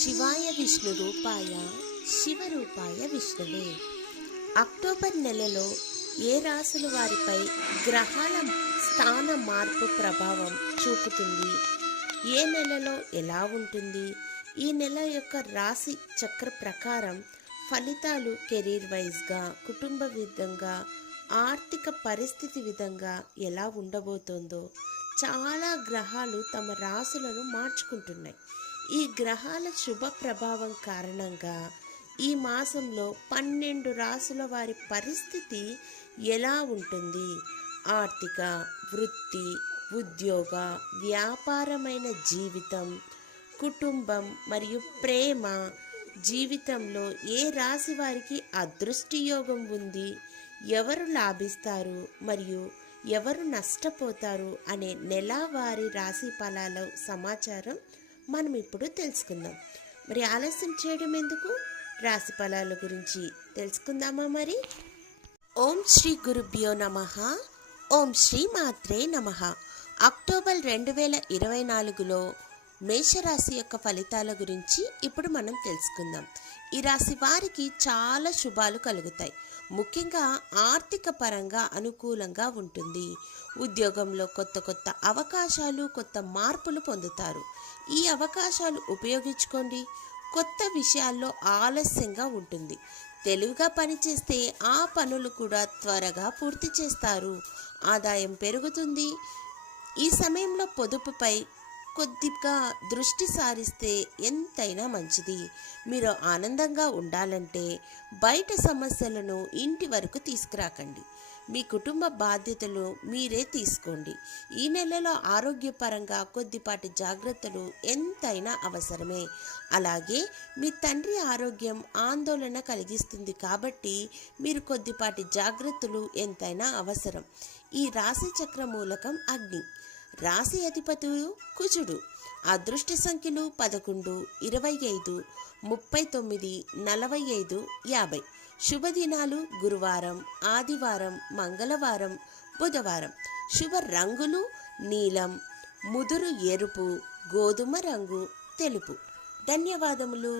శివాయ విష్ణు రూపాయ శివరూపాయ విష్ణువే. అక్టోబర్ నెలలో ఏ రాశుల వారిపై గ్రహాల స్థాన మార్పు ప్రభావం చూపుతుంది, ఏ నెలలో ఎలా ఉంటుంది, ఈ నెల యొక్క రాశి చక్ర ప్రకారం ఫలితాలు కెరీర్ వైజ్గా, కుటుంబ విధంగా, ఆర్థిక పరిస్థితి విధంగా ఎలా ఉండబోతోందో చాలా గ్రహాలు తమ రాశులను మార్చుకుంటున్నాయి. ఈ గ్రహాల శుభ ప్రభావం కారణంగా ఈ మాసంలో 12 రాశుల వారి పరిస్థితి ఎలా ఉంటుంది, ఆర్థిక, వృత్తి, ఉద్యోగ, వ్యాపారమైన జీవితం, కుటుంబం మరియు ప్రేమ జీవితంలో ఏ రాశి వారికి అదృష్టి యోగం ఉంది, ఎవరు లాభిస్తారు మరియు ఎవరు నష్టపోతారు అనే నెలవారీ రాశి ఫలాల సమాచారం మనం ఇప్పుడు తెలుసుకుందాం. మరి ఆలస్యం చేయడం ఎందుకు, రాశి ఫలాల గురించి తెలుసుకుందామా మరి. ఓం శ్రీ గురుభ్యో నమః. ఓం శ్రీ మాత్రే నమః. అక్టోబర్ 2024లో మేషరాశి యొక్క ఫలితాల గురించి ఇప్పుడు మనం తెలుసుకుందాం. ఈ రాశి వారికి చాలా శుభాలు కలుగుతాయి. ముఖ్యంగా ఆర్థిక పరంగా అనుకూలంగా ఉంటుంది. ఉద్యోగంలో కొత్త అవకాశాలు, కొత్త మార్పులు పొందుతారు. ఈ అవకాశాలు ఉపయోగించుకోండి. కొత్త విషయాల్లో ఆలస్యంగా ఉంటుంది. తెలివిగా పనిచేస్తే ఆ పనులు కూడా త్వరగా పూర్తి చేస్తారు. ఆదాయం పెరుగుతుంది. ఈ సమయంలో పొదుపుపై కొద్దిగా దృష్టి సారిస్తే ఎంతైనా మంచిది. మీరు ఆనందంగా ఉండాలంటే బయట సమస్యలను ఇంటి వరకు తీసుకురాకండి. మీ కుటుంబ బాధ్యతలు మీరే తీసుకోండి. ఈ నెలలో ఆరోగ్యపరంగా కొద్దిపాటి జాగ్రత్తలు ఎంతైనా అవసరమే. అలాగే మీ తండ్రి ఆరోగ్యం ఆందోళన కలిగిస్తుంది కాబట్టి మీరు కొద్దిపాటి జాగ్రత్తలు ఎంతైనా అవసరం. ఈ రాశి చక్ర మూలకం అగ్ని. రాశి అధిపతులు కుజుడు. అదృష్ట సంఖ్యలు 11, 25, 39, 45, 50. శుభదినాలు గురువారం, ఆదివారం, మంగళవారం, బుధవారం. శుభ రంగులు నీలం, ముదురు ఎరుపు, గోధుమ రంగు, తెలుపు. ధన్యవాదములు.